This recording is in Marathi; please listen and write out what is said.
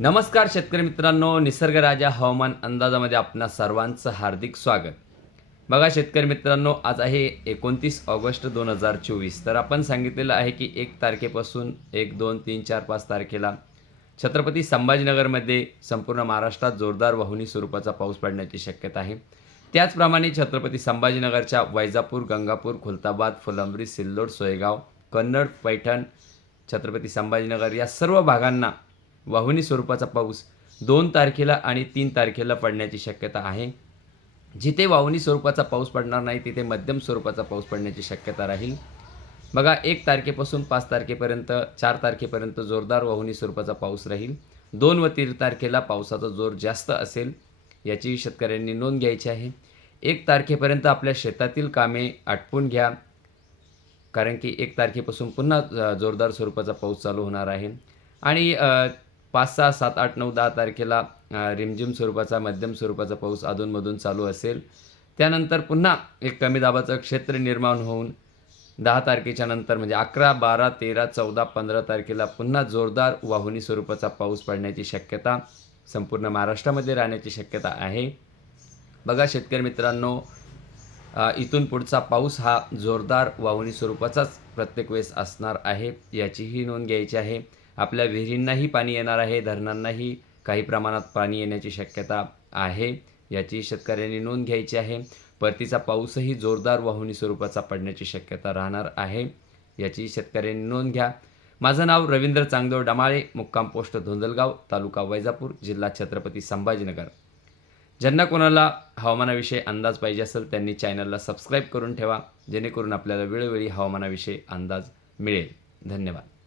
नमस्कार शेतकरी मित्रांनो निसर्गराजा हवामान अंदाजामध्ये आपणा सर्वांचं हार्दिक स्वागत. बघा शेतकरी मित्रांनो आज आहे एकोणतीस ऑगस्ट दोन हजार चोवीस. तर आपण सांगितलेलं आहे की एक तारखेपासून एक दोन तीन चार पाच तारखेला छत्रपती संभाजीनगरमध्ये संपूर्ण महाराष्ट्रात जोरदार वाहुनी स्वरूपाचा पाऊस पडण्याची शक्यता आहे. त्याचप्रमाणे छत्रपती संभाजीनगरच्या वैजापूर गंगापूर खुलताबाद फुलंब्री सिल्लोड सोयगाव कन्नड पैठण छत्रपती संभाजीनगर या सर्व भागांना वाहुनी स्वरूपाचा पाऊस दोन तारखेला आणि तीन तारखेला पडण्याची शक्यता आहे. जिथे वाहुनी स्वरूपाचा पाऊस पडणार नाही तिथे मध्यम स्वरूपाचा पाऊस पडण्याची शक्यता राहील. बघा एक तारखेपासून पाच तारखेपर्यंत चार तारखेपर्यंत जोरदार वाहुनी स्वरूपाचा पाऊस राहील. दोन व तीन तारखेला पावसाचा जोर जास्त असेल याची शेतकऱ्यांनी नोंद घ्यायची आहे. एक तारखेपर्यंत आपल्या शेतातील कामे आटपून घ्या कारण की एक तारखेपासून पुन्हा जोरदार स्वरूपाचा पाऊस चालू होणार आहे. आणि पाच सहा सात आठ नऊ दहा तारखेला रिमझिम स्वरूपाचा मध्यम स्वरूपाचा पाऊस अधूनमधून चालू असेल. त्यानंतर पुन्हा एक कमी दाबाचं क्षेत्र निर्माण होऊन दहा तारखेच्या नंतर म्हणजे अकरा बारा तेरा चौदा पंधरा तारखेला पुन्हा जोरदार वाहुनी स्वरूपाचा पाऊस पडण्याची शक्यता संपूर्ण महाराष्ट्रामध्ये राहण्याची शक्यता आहे. बघा शेतकरी मित्रांनो इथून पुढचा पाऊस हा जोरदार वाहुनी स्वरूपाचाच प्रत्येक वेळेस असणार आहे याचीही नोंद घ्यायची आहे. आपल्या विहिरींनाही पाणी येणार आहे धरणांनाही काही प्रमाणात पाणी येण्याची शक्यता आहे याची शेतकऱ्यांनी नोंद घ्यायची आहे. परतीचा पाऊसही जोरदार वाहुनी स्वरूपाचा पडण्याची शक्यता राहणार आहे याची शेतकऱ्यांनी नोंद घ्या. माझं नाव रवींद्र चांगदेव डमाळे मुक्काम पोस्ट धोंदलगाव तालुका वैजापूर जिल्हा छत्रपती संभाजीनगर. ज्यांना कोणाला हवामानाविषयी अंदाज पाहिजे असेल त्यांनी चॅनलला सबस्क्राईब करून ठेवा जेणेकरून आपल्याला वेळोवेळी हवामानाविषयी अंदाज मिळेल. धन्यवाद.